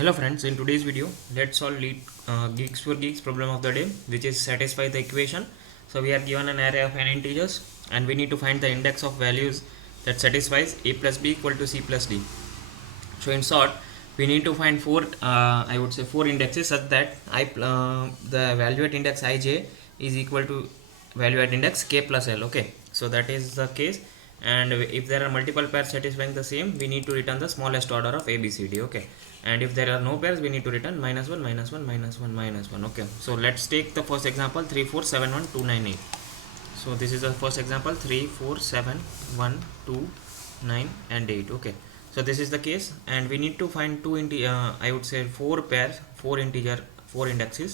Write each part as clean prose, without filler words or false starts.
Hello friends, in today's video let's solve Geeks for Geeks problem of the day, which is satisfy the equation. So we are given an array of n integers and we need to find the index of values that satisfies a plus b equal to c plus d. So in short, we need to find four indexes such that the value at index ij is equal to value at index k plus l. Okay, so that is the case, and if there are multiple pairs satisfying the same, we need to return the smallest order of abcd. Okay, and if there are no pairs, we need to return -1 -1 -1 -1. Okay, so let's take the first example, 3 4 7 1 2 9 8. So this is the first example, 3 4 7 1 2 9 and 8. Okay, so this is the case, and we need to find four pairs, four indexes,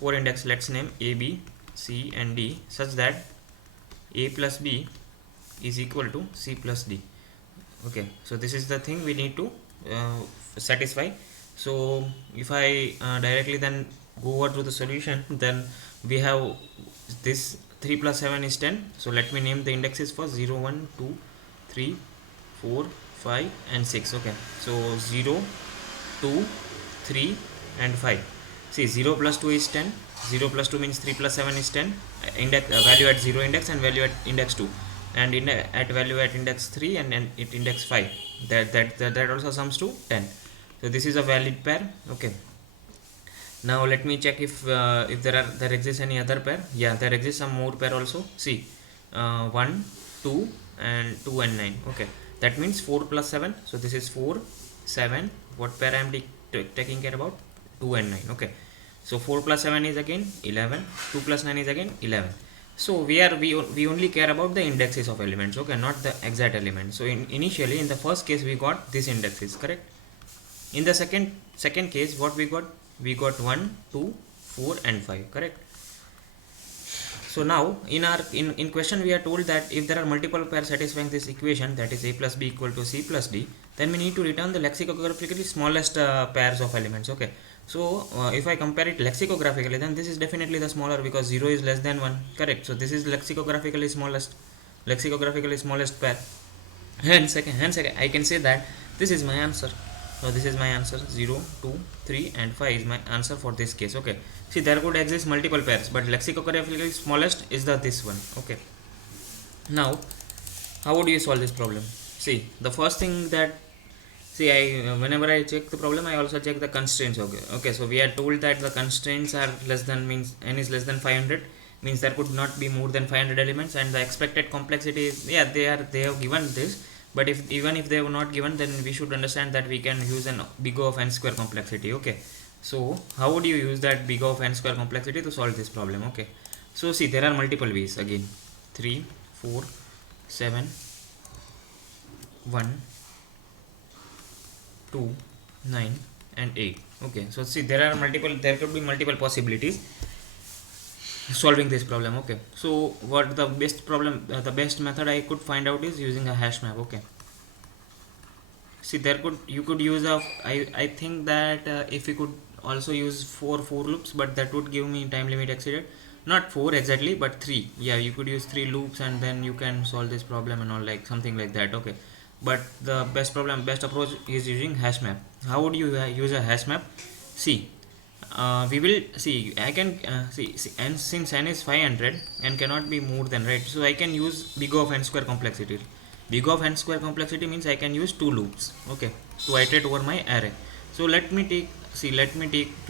four index. Let's name a, b, c and d such that a plus b is equal to c plus d. Okay, so this is the thing we need to satisfy. So if I directly then go over to the solution, then we have this 3 plus 7 is 10. So let me name the indexes for 0 1 2 3 4 5 and 6. Okay, so 0 2 3 and 5. See, 0 plus 2 is 10. 0 plus 2 means 3 plus 7 is 10. Value at 0 index and value at index 2, and at value at index 3 and it index 5. That also sums to 10. So this is a valid pair. Okay, now let me check if there exists any other pair. Yeah, there exists some more pair also. See, 1 2 and 2 and 9. Okay, that means 4 plus 7. So this is 4 7. What pair I am taking care about? 2 and 9. Okay, so 4 plus 7 is again 11. 2 plus 9 is again 11. So we only care about the indexes of elements. Okay, not the exact element. So initially in the first case we got this indexes, correct? In the second case, what we got? We got 1 2 4 and 5, correct? So now in question we are told that if there are multiple pairs satisfying this equation, that is a plus b equal to c plus d, then we need to return the lexicographically smallest pairs of elements. Okay, so if I compare it lexicographically, then this is definitely the smaller, because 0 is less than 1, correct? So this is lexicographically smallest pair. Hence I can say that this is my answer. So this is my answer. 0 2 3 and 5 is my answer for this case. Okay, see, there could exist multiple pairs, but lexicographically smallest is this one. Okay, now how would you solve this problem? See, the first thing that, see, whenever I check the problem, I also check the constraints. Okay, so we are told that the constraints are less than, means n is less than 500, means there could not be more than 500 elements, and the expected complexity is, yeah, they have given this, but even if they were not given, then we should understand that we can use an big O of n square complexity. Okay, so how would you use that big O of n square complexity to solve this problem? Okay, so see, there are multiple ways. Again, 3 4 7 1 2 9 and 8. Okay, so see, there could be multiple possibilities solving this problem. Okay, so what the best method I could find out is using a hash map. Okay, see, you could use I think that if you could also use four loops, but that would give me time limit exceeded. Not 4 exactly, but 3. Yeah, you could use 3 loops and then you can solve this problem and all, like something like that. Okay, but the best approach is using hash map. How would you use a hash map? See, we will see, I can see, and since n is 500 and cannot be more than, right, so I can use big O of n square complexity. Big O of n square complexity means I can use 2 loops, okay, to iterate over my array. So let me take 2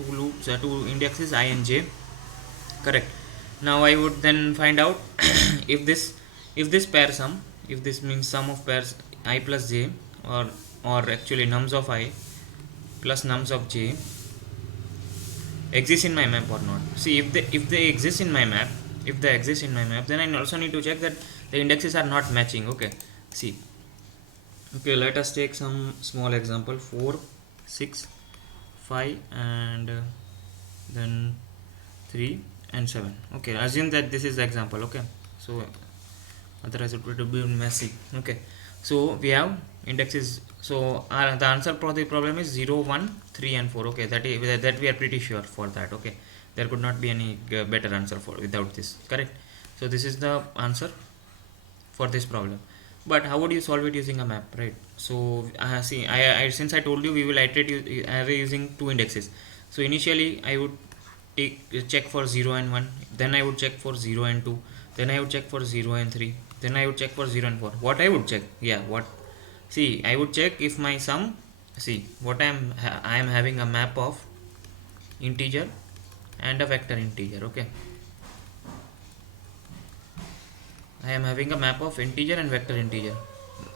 loops, 2 indexes I and j, correct? Now I would then find out if this pair sum, if this means sum of pairs I plus j, or actually nums of I plus nums of j, exist in my map or not. See, if they exist in my map, then I also need to check that the indexes are not matching. Okay, see, okay, let us take some small example, 4 6 5 and then 3 and 7. Okay, assume that this is the example. Okay, so otherwise it would be messy. Okay, so we have indexes. So the answer for the problem is 0 1 3 and 4. Okay, that we are pretty sure for that. Okay, there could not be any better answer for without this, correct? So this is the answer for this problem. But how would you solve it using a map, right? So see, I since I told you we will iterate array using two indexes. So initially I would check for 0 and 1, then I would check for 0 and 2, then I would check for 0 and 3, then I would check for 0 and 4. What I would check, yeah, what, see, I would check if my sum, see what I am having a map of integer and a vector integer. Okay, I am having a map of integer and vector integer,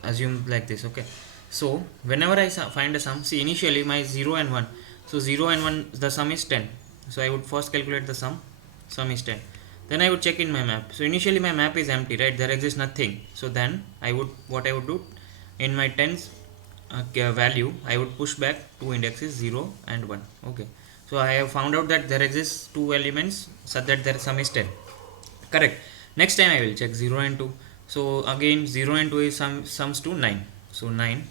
assume like this. Okay, so whenever I find a sum, see initially my 0 and 1, so 0 and 1 the sum is 10, so I would first calculate the sum is 10, then I would check in my map. So initially my map is empty, right, there exists nothing. So then I would, what I would do, in my 10's value I would push back two indexes 0 and 1. Okay, so I have found out that there exists two elements such that their sum is 10, correct. Next time I will check 0 and 2. So again 0 and 2 is sums to 9. So 9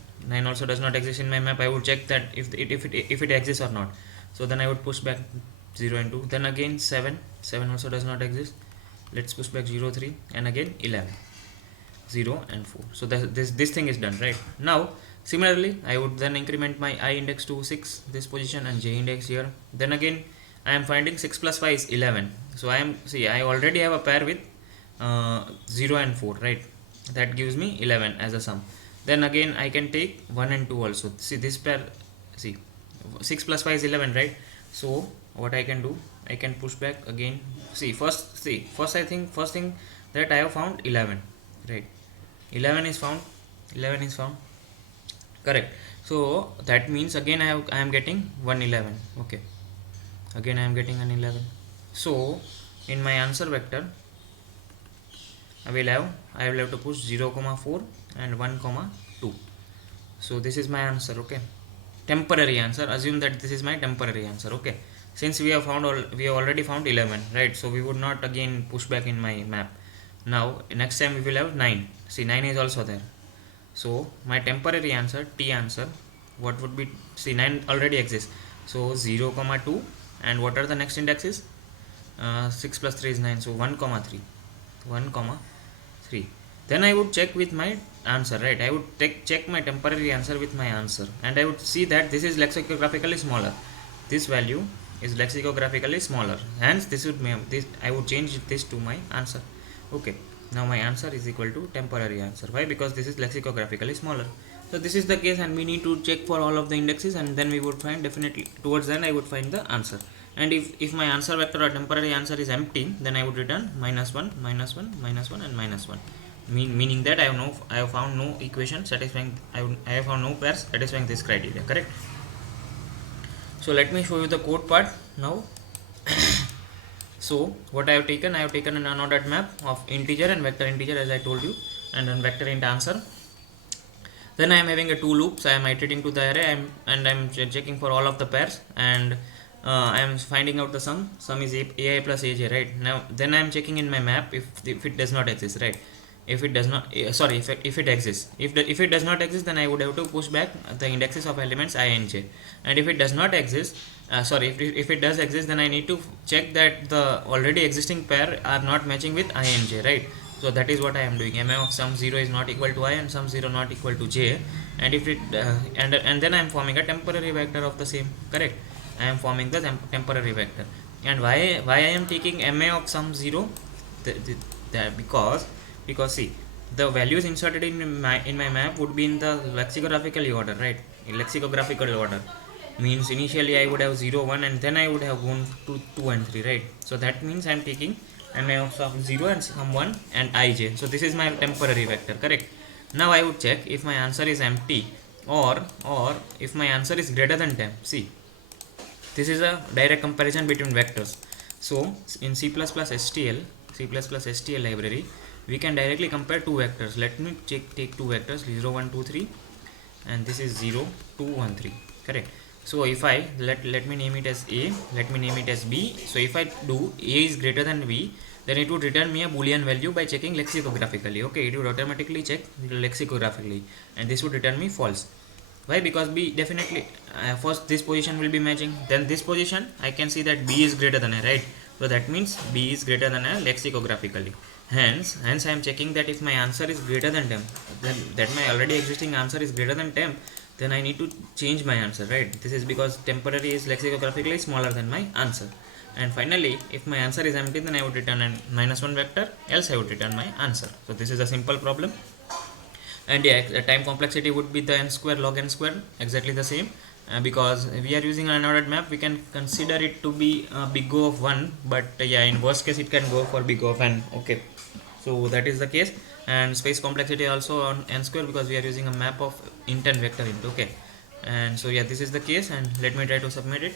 also does not exist in my map. I would check that if it exists or not. So then I would push back 0 and 2. Then again 7 also does not exist. Let's push back 0, 3, and again 11, 0 and 4. So this thing is done, right? Now similarly I would then increment my I index to 6, this position, and j index here. Then again I am finding 6 plus 5 is 11. So I already have a pair with 0 and 4, right? That gives me 11 as a sum. Then again I can take 1 and 2 also. See this pair, see 6 plus 5 is 11, right? So what I can do, I can push back again. First thing that I have found 11, right? 11 is found, correct. So that means again I am getting 111. Okay, again I am getting an 11. So in my answer vector I will have to push 0, 4 and 1, 2. So this is my answer. Okay, temporary answer. Assume that this is my temporary answer. Okay, since we have already found 11, right? So we would not again push back in my map. Now next time we will have 9. See, 9 is also there. So my temporary answer, T answer, what would be, see 9 already exists. So 0, 2, and what are the next indexes? 6 plus 3 is 9. So 1, 3. 1, 3. Then I would check with my answer, right? I would check my temporary answer with my answer, and I would see that this is lexicographically smaller. This value is lexicographically smaller. Hence, I would change this to my answer. Okay. Now my answer is equal to temporary answer. Why? Because this is lexicographically smaller. So this is the case, and we need to check for all of the indexes, and then we would find, definitely towards then I would find the answer. And if my answer vector or temporary answer is empty, then I would return -1, -1, -1, and -1, meaning that I have found no equation satisfying, I have found no pairs satisfying this criteria, correct. So let me show you the code part now. So what I have taken an unordered map of integer and vector integer, as I told you, and then vector int answer. Then I am having a two loops. I am iterating to the array, and I am checking for all of the pairs, and I am finding out the sum is ai plus aj, right? Now then I am checking in my map if it does not exist, right? If it does not, if it exists, if it does not exist, then I would have to push back the indexes of elements I and j. And if it does not exist, if it does exist, then I need to check that the already existing pair are not matching with I and j, right? So that is what I am doing. Ma of sum 0 is not equal to I and sum 0 not equal to j, and if it and then I am forming a temporary vector of the same, correct? I am forming the temporary vector. And why I am taking ma of sum 0? Because see, the values inserted in my map would be in the lexicographical order, right? In lexicographical order means initially I would have 0, 1, and then I would have gone to 2 and 3, right? So that means I am taking ma of sum 0 and sum 1 and ij. So this is my temporary vector, correct? Now I would check if my answer is empty or if my answer is greater than 10. See, this is a direct comparison between vectors. So in C++ STL library, we can directly compare two vectors. Let me take two vectors, 0, 1, 2, 3, and this is 0, 2, 1, 3, correct? So if I let me name it as A, let me name it as B. So if I do A is greater than B, then it would return me a boolean value by checking lexicographically. Okay, it would automatically check lexicographically, and this would return me false. Why? Because B definitely first this position will be matching, then this position I can see that B is greater than A, right? So that means B is greater than A lexicographically. Hence I am checking that if my answer is greater than 10, then that my already existing answer is greater than 10, then I need to change my answer, right? This is because temporary is lexicographically smaller than my answer. And finally, if my answer is empty, then I would return a -1 vector, else I would return my answer. So this is a simple problem. And yeah, the time complexity would be the n square log n square, exactly the same. Because we are using an unordered map, we can consider it to be big O of 1, but yeah, in worst case it can go for big O of n. Okay, so that is the case. And space complexity also on n square, because we are using a map of int and vector int. Okay, and so yeah, this is the case, and let me try to submit it.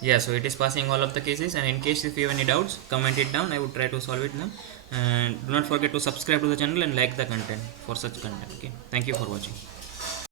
Yeah, so it is passing all of the cases, and in case if you have any doubts, comment it down. I would try to solve it now. And do not forget to subscribe to the channel and like the content for such content. Okay, thank you for watching.